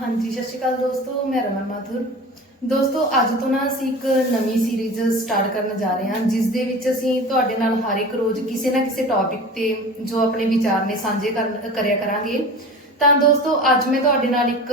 ਹਾਂਜੀ, ਸਤਿ ਸ਼੍ਰੀ ਅਕਾਲ ਦੋਸਤੋ ਮੈਂ ਰਮਨ ਮਾਥੁਰ ਦੋਸਤੋ, ਅੱਜ ਤੋਂ ਨਾ ਅਸੀਂ ਇੱਕ ਨਵੀਂ ਸੀਰੀਜ਼ ਸਟਾਰਟ ਕਰਨ ਜਾ ਰਹੇ ਹਾਂ, ਜਿਸ ਦੇ ਵਿੱਚ ਅਸੀਂ ਤੁਹਾਡੇ ਨਾਲ ਹਰ ਇੱਕ ਰੋਜ਼ ਕਿਸੇ ਨਾ ਕਿਸੇ ਟੌਪਿਕ ਤੇ ਜੋ ਆਪਣੇ ਵਿਚਾਰ ਨੇ ਸਾਂਝੇ ਕਰਨ- ਕਰਿਆ ਕਰਾਂਗੇ। ਤਾਂ ਦੋਸਤੋ, ਅੱਜ ਮੈਂ ਤੁਹਾਡੇ ਨਾਲ ਇੱਕ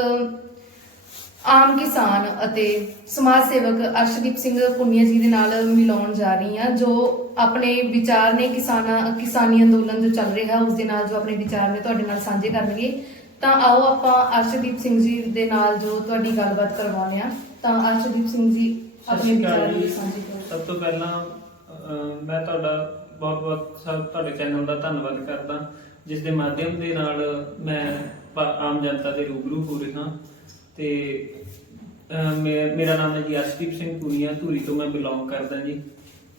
ਆਮ ਕਿਸਾਨ ਅਤੇ ਸਮਾਜ ਸੇਵਕ ਅਰਸ਼ਦੀਪ ਸਿੰਘ ਪੁੰਨੀਆ ਜੀ ਦੇ ਨਾਲ ਮਿਲਾਉਣ ਜਾ ਰਹੀ ਹਾਂ, ਜੋ ਆਪਣੇ ਵਿਚਾਰ ਨੇ ਕਿਸਾਨਾਂ, ਕਿਸਾਨੀ ਅੰਦੋਲਨ ਜੋ ਚੱਲ ਰਿਹਾ, ਉਸ ਦੇ ਨਾਲ ਜੋ ਆਪਣੇ ਵਿਚਾਰ ਨੇ ਤੁਹਾਡੇ ਨਾਲ ਸਾਂਝੇ ਕਰਨਗੇ। ਤਾਂ ਆਓ ਆਪਾਂ ਅਰਸ਼ਦੀਪ ਸਿੰਘ ਜੀ ਦੇ ਨਾਲ ਜੋ ਤੁਹਾਡੀ ਗੱਲਬਾਤ ਕਰਵਾਉਂਦੇ ਆ ਤਾਂ ਅਰਸ਼ਦੀਪ ਸਿੰਘ ਜੀ ਆਪਣੇ ਵਿਚਾਰ ਸਾਂਝੇ ਕਰੋ। ਸਭ ਤੋਂ ਪਹਿਲਾਂ ਅਹ, ਮੈਂ ਤੁਹਾਡਾ ਬਹੁਤ-ਬਹੁਤ ਸਭ ਤੁਹਾਡੇ ਚੈਨਲ ਦਾ ਧੰਨਵਾਦ ਕਰਦਾ। ਜਿਸ ਦੇ ਮਾਧਿਅਮ ਦੇ ਨਾਲ ਮੈਂ ਪ- ਆਮ ਜਨਤਾ ਦੇ ਰੂਬਰੂ ਹੋ ਰਿਹਾ। ਤੇ ਅਹ, ਮੇ- ਮੇਰਾ ਨਾਮ ਹੈ ਜੀ ਅਰਸ਼ਦੀਪ ਸਿੰਘ ਪੁਰੀਆ। ਧੂਰੀ ਤੋਂ ਮੈਂ ਬਿਲੋਂਗ ਕਰਦਾ ਜੀ।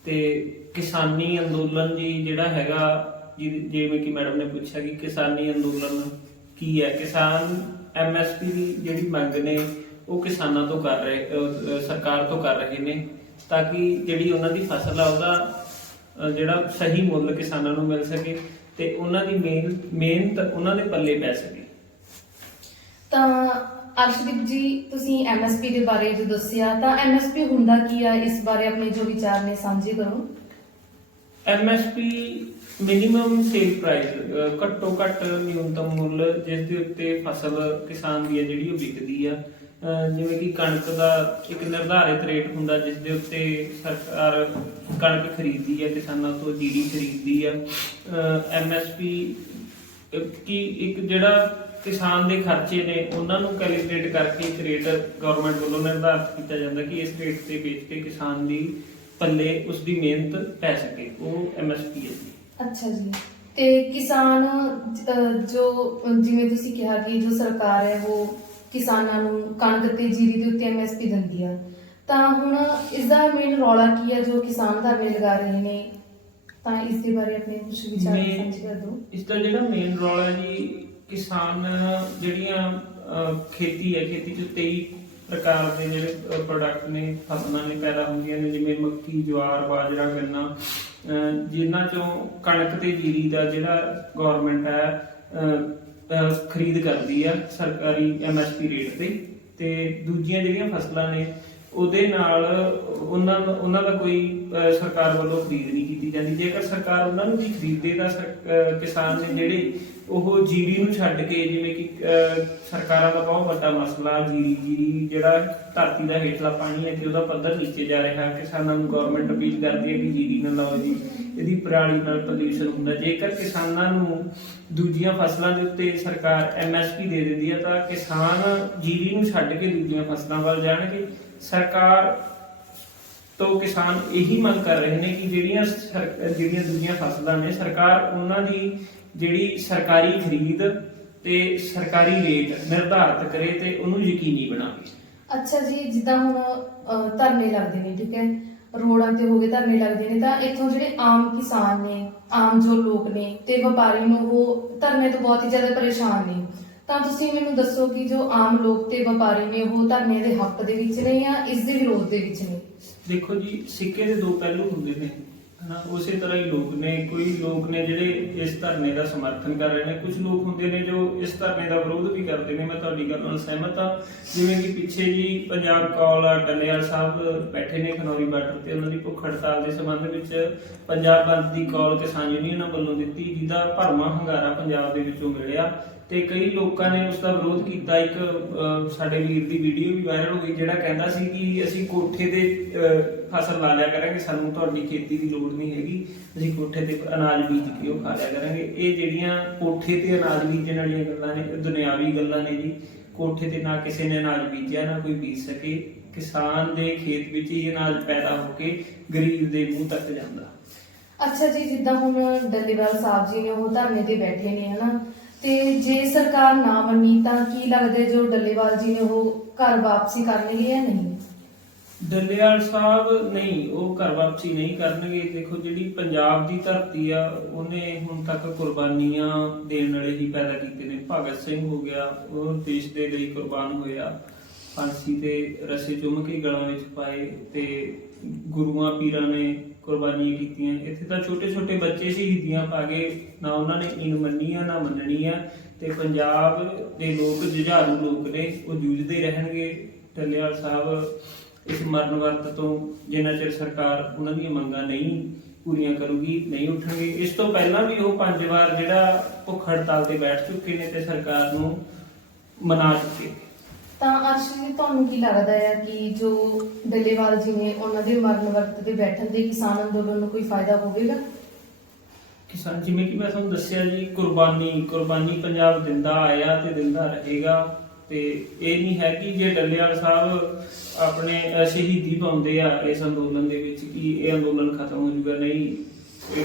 ਤੇ ਕਿਸਾਨੀ ਅੰਦੋਲਨ ਜੀ ਜਿਹੜਾ ਹੈਗਾ ਜਿਵੇਂ ਕਿ ਮੈਡਮ ਨੇ ਪੁੱਛਿਆ ਕਿ ਕਿਸਾਨੀ ਅੰਦੋਲਨ ਕੀ ਹੈ? ਕਿਸਾਨ ਐਮਐਸਪੀ ਦੀ ਜਿਹੜੀ ਮੰਗ ਨੇ ਉਹ ਕਿਸਾਨਾਂ ਤੋਂ ਕਰ ਰਹੇ ਅਹ, ਅਹ, ਸਰਕਾਰ ਤੋਂ ਕਰ ਰਹੇ ਨੇ ਤਾਂ ਕਿ ਜਿਹੜੀ ਉਹਨਾਂ ਦੀ ਫਸਲ ਆ ਉਹਦਾ ਅਹ, ਜਿਹੜਾ ਸਹੀ ਮੁੱਲ ਕਿਸਾਨਾਂ ਨੂੰ ਮਿਲ ਸਕੇ ਤੇ ਉਹਨਾਂ ਦੀ ਮਿਹਨ- ਮਿਹਨਤ ਉਹਨਾਂ ਦੇ ਪੱਲੇ ਪੈ ਸਕੇ। ਤਾਂ ਅਰਸ਼ਦੀਪ ਜੀ ਤੁਸੀਂ ਐਮਐਸਪੀ ਦੇ ਬਾਰੇ ਜੋ ਦੱਸਿਆ ਤਾਂ ਐਮਐਸਪੀ ਹੁੰਦਾ ਕੀ ਆ? ਇਸ ਬਾਰੇ ਆਪਣੇ ਜੋ ਵਿਚਾਰ ਨੇ ਸਾਂਝੇ ਕਰੋ। ਐਮਐਸਪੀ ਮਿਨੀਮਮ ਸੇਲ ਪ੍ਰਾਈਸ ਘੱਟੋ ਘੱਟ ਨਿਊਨਤਮ ਮੁੱਲ ਜਿਸ ਦੇ ਉੱਤੇ ਫਸਲ ਕਿਸਾਨ ਦੀ ਹੈ ਜਿਹੜੀ ਉਹ ਵਿਕਦੀ ਆ ਜਿਵੇਂ ਕਿ ਕਣਕ ਦਾ ਇੱਕ ਨਿਰਧਾਰਿਤ ਰੇਟ ਹੁੰਦਾ ਜਿਸ ਦੇ ਉੱਤੇ ਸਰਕਾਰ ਕਣਕ ਖਰੀਦਦੀ ਹੈ ਕਿਸਾਨਾਂ ਤੋਂ ਜੀਰੀ ਖਰੀਦਦੀ ਆ ਐਮਐਸਪੀ ਕਿ ਇੱਕ ਜਿਹੜਾ ਕਿਸਾਨ ਦੇ ਖਰਚੇ ਨੇ ਉਹਨਾਂ ਨੂੰ ਕੈਲੀਬ੍ਰੇਟ ਕਰਕੇ ਇੱਕ ਰੇਟ ਗਵਰਨਮੈਂਟ ਵੱਲੋਂ ਨਿਰਧਾਰਿਤ ਕੀਤਾ ਜਾਂਦਾ ਕਿ ਇਸ ਰੇਟ ਤੇ ਵੇਚ ਕੇ ਕਿਸਾਨ ਦੀ ਪੱਲੇ, ਉਸ ਦੀ ਮਿਹਨਤ ਪੈ ਸਕੇ, ਉਹ ਐਮਐਸਪੀ ਹੈ। ਜੀ ਅੱਛਾ ਜੀ। ਤੇ ਕਿਸਾਨ ਅਹ, ਜੋ ਜਿਵੇਂ ਤੁਸੀਂ ਕਿਹਾ ਕਿ ਜੋ ਸਰਕਾਰ ਹੈ ਉਹ ਕਿਸਾਨਾਂ ਨੂੰ ਕਣਕ ਤੇ ਜੀਰੀ ਦੇ ਉੱਤੇ ਐਮਐਸਪੀ ਦਿੰਦੀ ਆ। ਤਾਂ ਹੁਣ ਇਸ ਦਾ ਮੇਨ ਰੌਲਾ ਕੀ ਹੈ ਜੋ ਕਿਸਾਨ ਧਰਨੇ ਲਗਾ ਰਹੇ ਨੇ? ਤਾਂ ਇਸ ਦੇ ਬਾਰੇ ਆਪਣੇ ਕੁਝ ਵਿਚਾਰ ਸਾਂਝੇ ਕਰ ਦਿਓ। ਇਸ ਦਾ ਜਿਹੜਾ ਮੇਨ ਰੋਲ ਹੈ ਜੀ ਕਿਸਾਨ ਜਿਹੜੀਆਂ ਅਹ, ਖੇਤੀ ਹੈ ਖੇਤੀ ਚ 23 ਪ੍ਰਕਾਰ ਦੇ ਜਿਹੜੇ ਪ੍ਰੋਡਕਟ ਨੇ ਫਸਲਾਂ ਨੇ ਪੈਦਾ ਹੁੰਦੀਆਂ ਨੇ ਜਿਵੇਂ ਮੱਕੀ ਜਵਾਰ ਬਾਜਰਾ ਗੰਨਾ। ਜਿਨ੍ਹਾਂ ਚੋਂ ਕਣਕ ਤੇ ਜੀਰੀ ਦਾ ਜਿਹੜਾ ਗਵਰਨਮੈਂਟ ਹੈ ਅਹ, ਖਰੀਦ ਕਰਦੀ ਆ ਸਰਕਾਰੀ ਐਮਐਸਪੀ ਰੇਟ ਤੇ ਤੇ ਦੂਜੀਆਂ ਜਿਹੜੀਆਂ ਫਸਲਾਂ ਨੇ ਉਹਦੇ ਨਾਲ ਉਹਨਾਂ ਉਹਨਾਂ ਦਾ ਕੋਈ ਸਰਕਾਰ ਵੱਲੋਂ ਖਰੀਦ ਨਹੀਂ ਕੀਤੀ ਜਾਂਦੀ। ਜੇਕਰ ਸਰਕਾਰ ਉਹਨਾਂ ਨੂੰ ਵੀ ਖਰੀਦੇ ਤਾਂ ਕਿਸਾਨ ਨੇ ਜਿਹੜੇ ਉਹ ਜੀਰੀ ਨੂੰ ਛੱਡ ਕੇ ਜਿਵੇਂ ਕਿ ਸਰਕਾਰਾਂ ਦਾ ਬਹੁਤ ਵੱਡਾ ਮਸਲਾ, ਜੀਰੀ ਜੀਰੀ ਜਿਹੜਾ ਧਰਤੀ ਦਾ ਹੇਠਲਾ ਪਾਣੀ ਹੈ ਤੇ ਉਹਦਾ ਪੱਧਰ ਨੀਚੇ ਜਾ ਰਿਹਾ ਕਿਸਾਨਾਂ ਨੂੰ ਗਵਰਨਮੈਂਟ ਅਪੀਲ ਕਰਦੀ ਹੈ ਕਿ ਜੀਰੀ ਨਾ ਲਾਓ ਜੀ। ਇਹਦੀ ਪਰਾਲੀ ਨਾਲ ਪ੍ਰਦੂਸ਼ਣ ਹੁੰਦਾ। ਜੇਕਰ ਕਿਸਾਨਾਂ ਨੂੰ ਦੂਜੀਆਂ ਫਸਲਾਂ ਦੇ ਉੱਤੇ ਸਰਕਾਰ ਐਮਐਸਪੀ ਦੇ ਦਿੰਦੀ ਹੈ ਤਾਂ ਕਿਸਾਨ ਜੀਰੀ ਨੂੰ ਛੱਡ ਕੇ ਦੂਜੀਆਂ ਫਸਲਾਂ ਵੱਲ ਜਾਣਗੇ। ਸਰਕਾਰ ਤੋਂ ਕਿਸਾਨ ਇਹੀ ਮੰਗ ਕਰ ਰਹੇ ਨੇ ਕਿ ਜਿਹੜੀਆਂ ਜਿਹੜੀਆਂ ਦੂਜੀਆਂ ਫਸਲਾਂ ਨੇ, ਸਰਕਾਰ ਉਹਨਾਂ ਦੀ ਜਿਹੜੀ ਸਰਕਾਰੀ ਖਰੀਦ ਤੇ ਸਰਕਾਰੀ ਰੇਟ ਨਿਰਧਾਰਿਤ ਕਰੇ ਤੇ ਉਹਨੂੰ ਯਕੀਨੀ ਬਣਾਵੇ। ਅੱਛਾ ਜੀ, ਜਿੱਦਾਂ ਹੁਣ ਧਰਨੇ ਲੱਗਦੇ ਨੇ, ਠੀਕ ਹੈ? ਰੋਡਾਂ ਤੇ ਹੋ ਗਏ ਧਰਨੇ ਲੱਗਦੇ ਨੇ, ਤਾਂ ਇੱਥੋਂ ਜਿਹੜੇ ਆਮ ਕਿਸਾਨ ਨੇ, ਆਮ ਜੋ ਲੋਕ ਨੇ ਤੇ ਵਪਾਰੀ ਨੂੰ, ਉਹ ਧਰਨੇ ਤੋਂ ਬਹੁਤ ਹੀ ਜ਼ਿਆਦਾ ਪਰੇਸ਼ਾਨ ਨੇ। ਤਾਂ ਤੁਸੀਂ ਮੈਨੂੰ ਦੱਸੋ ਕਿ ਜੋ ਆਮ ਲੋਕ ਤੇ ਵਪਾਰੀ ਨੇ ਉਹ ਧਰਨੇ ਦੇ ਹੱਕ ਦੇ ਵਿੱਚ ਨੇ ਜਾਂ ਇਸ ਦੇ ਵਿਰੋਧ ਦੇ ਵਿੱਚ ਨੇ? ਦੇਖੋ ਜੀ, ਸਿੱਕੇ ਦੇ ਦੋ ਪਹਿਲੂ ਹੁੰਦੇ ਨੇ, ਹਨਾ? ਉਸੇ ਤਰ੍ਹਾਂ ਹੀ ਲੋਕ ਨੇ, ਕੋਈ ਲੋਕ ਨੇ ਜਿਹੜੇ ਇਸ ਧਰਨੇ ਦਾ ਸਮਰਥਨ ਕਰ ਰਹੇ ਨੇ, ਕੁਝ ਲੋਕ ਹੁੰਦੇ ਨੇ ਜੋ ਇਸ ਧਰਨੇ ਦਾ ਵਿਰੋਧ ਵੀ ਕਰਦੇ ਨੇ। ਮੈਂ ਤੁਹਾਡੀ ਗੱਲ ਨਾਲ ਸਹਿਮਤ ਹਾਂ। ਜਿਵੇਂ ਕਿ ਪਿੱਛੇ ਜੀ ਪੰਜਾਬ ਕੌਲ ਡੱਲੇਵਾਲ ਸਾਹਿਬ ਬੈਠੇ ਨੇ ਖਨੌਰੀ ਬਾਰਡਰ ਤੇ, ਉਹਨਾਂ ਦੀ ਭੁੱਖ ਹੜਤਾਲ ਦੇ ਸੰਬੰਧ ਵਿੱਚ ਪੰਜਾਬ ਬੰਦ ਦੀ ਕੌਲ ਕਿਸਾਨ ਯੂਨੀਅਨਾਂ ਵੱਲੋਂ ਦਿੱਤੀ, ਜਿਹਦਾ ਭਰਮਾ ਹੰਗਾਰਾ ਪੰਜਾਬ ਦੇ ਵਿੱਚੋਂ ਮਿਲਿਆ। ਤੇ ਕਈ ਲੋਕਾਂ ਨੇ ਉਸ ਦਾ ਵਿਰੋਧ ਕੀਤਾ। ਇੱਕ ਅਹ, ਸਾਡੇ ਵੀਰ ਦੀ ਵੀਡੀਓ ਵੀ ਵਾਇਰਲ ਹੋ ਜਿਹੜਾ ਕਹਿੰਦਾ ਸੀ ਕਿ ਅਸੀਂ ਕੋਠੇ ਤੇ ਅਹ, ਫਸਲ ਲਾ ਲਿਆ ਕਰਾਂਗੇ ਸਾਨੂੰ ਤੁਹਾਡੀ ਖੇਤੀ ਦੀ ਲੋੜ ਨਹੀਂ ਹੈਗੀ। ਅਸੀਂ ਕੋਠੇ ਤੇ ਅਨਾਜ ਬੀਜ ਕੇ ਉਹ ਖਾ ਲਿਆ ਕਰਾਂਗੇ। ਇਹ ਜਿਹੜੀਆਂ ਕੋਠੇ ਤੇ ਅਨਾਜ ਬੀਜਣ ਵਾਲੀਆਂ ਗੱਲਾਂ ਨੇ ਇਹ ਦੁਨਿਆਵੀ ਗੱਲਾਂ ਨੇ ਜੀ। ਕੋਠੇ ਤੇ ਨਾ ਕਿਸੇ ਨੇ ਅਨਾਜ ਬੀਜਿਆ ਨਾ ਕੋਈ ਬੀਜ ਸਕੇ। ਕਿਸਾਨ ਦੇ ਖੇਤ ਵਿੱਚ ਹੀ ਅਨਾਜ ਪੈਦਾ ਹੋ ਕੇ ਗਰੀਬ ਦੇ ਮੂੰਹ ਤੱਕ ਜਾਂਦਾ। ਅੱਛਾ ਜੀ ਜਿੱਦਾਂ ਹੁਣ ਡੱਲੇਵਾਲ ਸਾਹਿਬ ਜੀ ਨੇ ਉਹ ਧਰਨੇ ਤੇ ਬੈਠੇ ਨੇ ਹਨਾ? ਤੇ ਜੇ ਸਰਕਾਰ ਨਾ ਮੰਨੀ ਤਾਂ ਕੀ ਲੱਗਦਾ ਜੋ ਡੱਲੇਵਾਲ ਜੀ ਨੇ ਉਹ ਘਰ ਵਾਪਸੀ ਕਰਨਗੇ ਜਾਂ ਨਹੀਂ? ਡੱਲੇਵਾਲ ਸਾਹਿਬ ਨਹੀਂ, ਉਹ ਘਰ ਵਾਪਸੀ ਨਹੀਂ ਕਰਨਗੇ। ਦੇਖੋ, ਜਿਹੜੀ ਪੰਜਾਬ ਦੀ ਧਰਤੀ ਆ, ਉਹਨੇ ਹੁਣ ਤੱਕ ਕੁਰਬਾਨੀਆਂ ਦੇਣ ਵਾਲੇ ਹੀ ਪੈਦਾ ਕੀਤੇ ਨੇ। ਭਗਤ ਸਿੰਘ ਹੋ ਗਿਆ, ਉਹ ਦੇਸ਼ ਦੇ ਲਈ ਕੁਰਬਾਨ ਹੋਇਆ। ਫਾਂਸੀ ਤੇ ਰੱਸੇ ਚੁੰਮ ਕੇ ਗਲਾਂ ਵਿੱਚ ਪਾਏ ਤੇ ਗੁਰੂਆਂ ਪੀਰਾਂ ਨੇ ਕੁਰਬਾਨੀਆਂ ਕੀਤੀਆਂ। ਇੱਥੇ ਤਾਂ ਛੋਟੇ ਛੋਟੇ ਬੱਚੇ ਸ਼ਹੀਦੀਆਂ ਪਾ ਕੇ ਨਾ ਉਹਨਾਂ ਨੇ ਇਨ ਮੰਨੀ ਨਾ ਮੰਨਣੀ ਤੇ ਪੰਜਾਬ ਦੇ ਲੋਕ, ਜੁਝਾਰੂ ਲੋਕ ਨੇ, ਉਹ ਜੂਝਦੇ ਰਹਿਣਗੇ। ਟੱਲੇਵਾਲ ਸਾਹਿਬ ਇਸ ਮਰਨ ਵਰਤ ਤੋਂ ਜਿੰਨਾ ਚਿਰ ਸਰਕਾਰ ਉਹਨਾਂ ਦੀਆਂ ਮੰਗਾਂ ਨਹੀਂ ਪੂਰੀਆਂ ਕਰੂਗੀ, ਨਹੀਂ ਉੱਠਣਗੇ। ਇਸ ਤੋਂ ਪਹਿਲਾਂ ਵੀ ਉਹ ਪੰਜ ਵਾਰ ਜਿਹੜਾ ਭੁੱਖ ਹੜਤਾਲ ਤੇ ਬੈਠ ਚੁੱਕੇ ਨੇ ਤੇ ਸਰਕਾਰ ਨੂੰ ਮਨਾ ਚੁੱਕੇ। ਤਾਂ ਅਰਸ਼ਵੀ ਤੁਹਾਨੂੰ ਕੀ ਲੱਗਦਾ ਹੈ ਕਿ ਜੋ ਡੱਲੇਵਾਲ ਜੀ ਨੇ ਉਹਨਾਂ ਦੇ ਮਰਨ ਵਰਤ ਤੇ ਬੈਠਣ ਦੇ ਕਿਸਾਨ ਅੰਦੋਲਨ ਨੂੰ ਕੋਈ ਫਾਇਦਾ ਹੋਵੇਗਾ? ਕਿਸਾਨ ਜਿਵੇਂ ਕਿ ਮੈਂ ਤੁਹਾਨੂੰ ਦੱਸਿਆ ਜੀ ਕੁਰਬਾਨੀ ਕੁਰਬਾਨੀ ਪੰਜਾਬ ਦਿੰਦਾ ਆਇਆ ਤੇ ਦਿੰਦਾ ਰਹੇਗਾ ਤੇ ਇਹ ਨਹੀਂ ਹੈ ਕਿ ਜੇ ਡੱਲੇਵਾਲ ਸਾਹਿਬ ਆਪਣੇ ਅ, ਸ਼ਹੀਦੀ ਪਾਉਂਦੇ ਆ ਇਸ ਅੰਦੋਲਨ ਦੇ ਵਿੱਚ ਕਿ ਇਹ ਅੰਦੋਲਨ ਖਤਮ ਹੋ ਜਾਊਗਾ। ਨਹੀਂ ਇਹ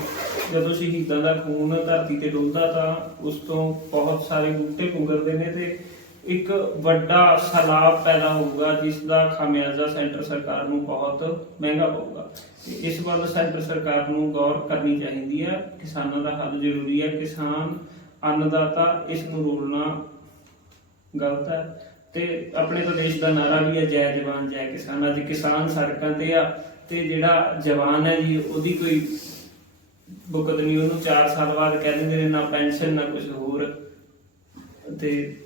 ਜਦੋਂ ਸ਼ਹੀਦਾਂ ਦਾ ਖੂਨ ਧਰਤੀ ਤੇ ਡੁੱਲਦਾ ਤਾਂ ਉਸ ਤੋਂ ਬਹੁਤ ਸਾਰੇ ਬੂਟੇ ਪੁੰਗਰਦੇ ਨੇ ਤੇ ਇੱਕ ਵੱਡਾ ਸੈਲਾਬ ਪੈਦਾ ਹੋਊਗਾ, ਜਿਸ ਦਾ ਖਾਮਿਆਜ਼ਾ ਸੈਂਟਰ ਸਰਕਾਰ ਨੂੰ ਬਹੁਤ ਮਹਿੰਗਾ ਪਊਗਾ। ਇਸ ਵੱਲ ਸੈਂਟਰ ਸਰਕਾਰ ਨੂੰ ਗੌਰ ਕਰਨੀ ਚਾਹੀਦੀ ਹੈ। ਕਿਸਾਨਾਂ ਦਾ ਹੱਲ ਜ਼ਰੂਰੀ ਹੈ। ਕਿਸਾਨ ਅੰਨਦਾਤਾ, ਇਸ ਨੂੰ ਰੋਲਣਾ ਗਲਤ ਹੈ। ਤੇ ਆਪਣੇ ਤਾਂ ਦੇਸ਼ ਦਾ ਨਾਰਾ ਵੀ ਹੈ, ਜੈ ਜਵਾਨ, ਜੈ ਕਿਸਾਨ। ਅੱਜ ਕਿਸਾਨ ਸੜਕਾਂ ਤੇ ਆ, ਤੇ ਜਿਹੜਾ ਜਵਾਨ ਹੈ ਜੀ, ਉਹਦੀ ਕੋਈ ਬੁਕਤ ਨਹੀਂ। ਉਹਨੂੰ 4 ਸਾਲ ਬਾਅਦ ਕਹਿ ਦਿੰਦੇ ਨੇ, ਨਾ ਪੈਨਸ਼ਨ, ਨਾ ਕੁਝ ਹੋਰ। ਤੇ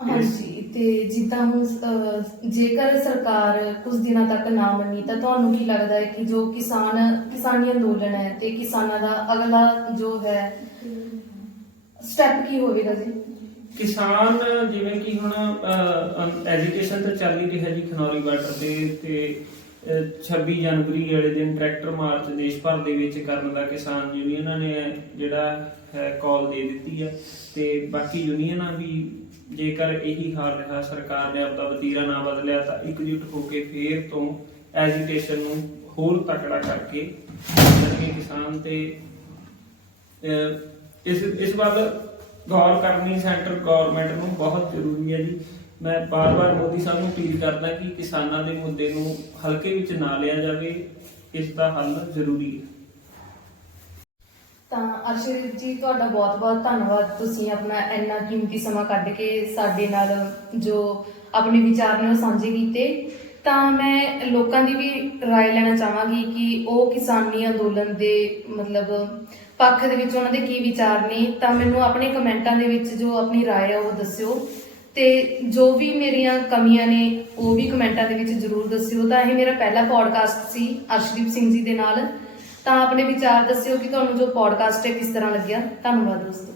ਹਾਂਜੀ ਤੇ ਜਿੱਦਾਂ ਹੁਣ ਅਹ, ਜੇਕਰ ਸਰਕਾਰ ਕੁਝ ਦਿਨਾਂ ਤੱਕ ਨਾ ਮੰਨੀ ਤਾਂ ਤੁਹਾਨੂੰ ਕੀ ਲੱਗਦਾ ਹੈ ਕਿ ਜੋ ਕਿਸਾਨ ਕਿਸਾਨੀ ਅੰਦੋਲਨ ਹੈ ਤੇ ਕਿਸਾਨਾਂ ਦਾ ਅਗਲਾ ਜੋ ਹੈ ਸਟੈਪ ਕੀ ਹੋਵੇਗਾ ਜੀ? ਕਿਸਾਨ ਜਿਵੇਂ ਕਿ ਹੁਣ ਐਜੂਕੇਸ਼ਨ ਤਾਂ ਚੱਲ ਹੀ ਰਿਹਾ ਜੀ ਖਨੌਰੀ ਬਾਰਡਰ ਤੇ ਤੇ ਅਹ, 26 ਜਨਵਰੀ ਵਾਲੇ ਦਿਨ ਟਰੈਕਟਰ ਮਾਰਚ ਦੇਸ਼ ਭਰ ਦੇ ਵਿੱਚ ਕਰਨ ਦਾ ਕਿਸਾਨ ਯੂਨੀਅਨਾਂ ਨੇ ਜਿਹੜਾ ਹੈ ਕਾਲ ਦੇ ਦਿੱਤੀ ਹੈ ਤੇ ਬਾਕੀ ਯੂਨੀਅਨਾਂ ਵੀ ਜੇਕਰ ਇਹੀ ਹਾਲ ਰਿਹਾ, ਸਰਕਾਰ ਨੇ ਆਪਦਾ ਵਤੀਰਾ ਨਾ ਬਦਲਿਆ ਤਾਂ ਇਕਜੁੱਟ ਹੋ ਕੇ ਫੇਰ ਤੋਂ ਐਜੂਕੇਸ਼ਨ ਨੂੰ ਹੋਰ ਤਕੜਾ ਕਰਕੇ ਚੱਲਣਗੇ ਕਿਸਾਨ ਤੇ ਇਸ ਇਸ ਵੱਲ ਗੌਰ ਕਰਨੀ ਸੈਂਟਰ ਗਵਰਨਮੈਂਟ ਨੂੰ ਬਹੁਤ ਜ਼ਰੂਰੀ ਹੈ ਜੀ। ਮੈਂ ਬਾਰ-ਬਾਰ ਮੋਦੀ ਸਾਹਿਬ ਨੂੰ ਅਪੀਲ ਕਰਦਾ ਕਿ ਕਿਸਾਨਾਂ ਦੇ ਮੁੱਦੇ ਨੂੰ ਹਲਕੇ ਵਿੱਚ ਨਾ ਲਿਆ ਜਾਵੇ, ਇਸ ਦਾ ਹੱਲ ਜ਼ਰੂਰੀ ਹੈ। ਤਾਂ ਅਰਸ਼ਦੀਪ ਜੀ ਤੁਹਾਡਾ ਬਹੁਤ-ਬਹੁਤ ਧੰਨਵਾਦ ਤੁਸੀਂ ਆਪਣਾ ਇੰਨਾ ਕੀਮਤੀ ਸਮਾਂ ਕੱਢ ਕੇ ਸਾਡੇ ਨਾਲ ਜੋ ਆਪਣੇ ਵਿਚਾਰ ਨੇ ਉਹ ਸਾਂਝੇ ਕੀਤੇ ਤਾਂ ਮੈਂ ਲੋਕਾਂ ਦੀ ਵੀ رائے ਲੈਣਾ ਚਾਹਾਂਗੀ ਕਿ ਉਹ ਕਿਸਾਨੀ ਅੰਦੋਲਨ ਦੇ ਮਤਲਬ ਪੱਖ ਦੇ ਵਿੱਚ ਉਹਨਾਂ ਦੇ ਕੀ ਵਿਚਾਰ ਨੇ ਤਾਂ ਮੈਨੂੰ ਆਪਣੇ ਕਮੈਂਟਾਂ ਦੇ ਵਿੱਚ ਜੋ ਆਪਣੀ رائے ਹੈ ਉਹ ਦੱਸਿਓ ਤੇ ਜੋ ਵੀ ਮੇਰੀਆਂ ਕਮੀਆਂ ਨੇ ਉਹ ਵੀ ਕਮੈਂਟਾਂ ਦੇ ਵਿੱਚ ਜ਼ਰੂਰ ਦੱਸਿਓ ਤਾਂ ਇਹ ਮੇਰਾ ਪਹਿਲਾ ਪੋਡਕਾਸਟ ਸੀ ਅਰਸ਼ਦੀਪ ਸਿੰਘ ਜੀ ਦੇ ਨਾਲ ਤਾਂ ਆਪਣੇ ਵਿਚਾਰ ਦੱਸਿਓ ਕਿ ਤੁਹਾਨੂੰ ਜੋ ਪੋਡਕਾਸਟ ਹੈ ਕਿਸ ਤਰ੍ਹਾਂ ਲੱਗਿਆ। ਧੰਨਵਾਦ ਦੋਸਤੋ।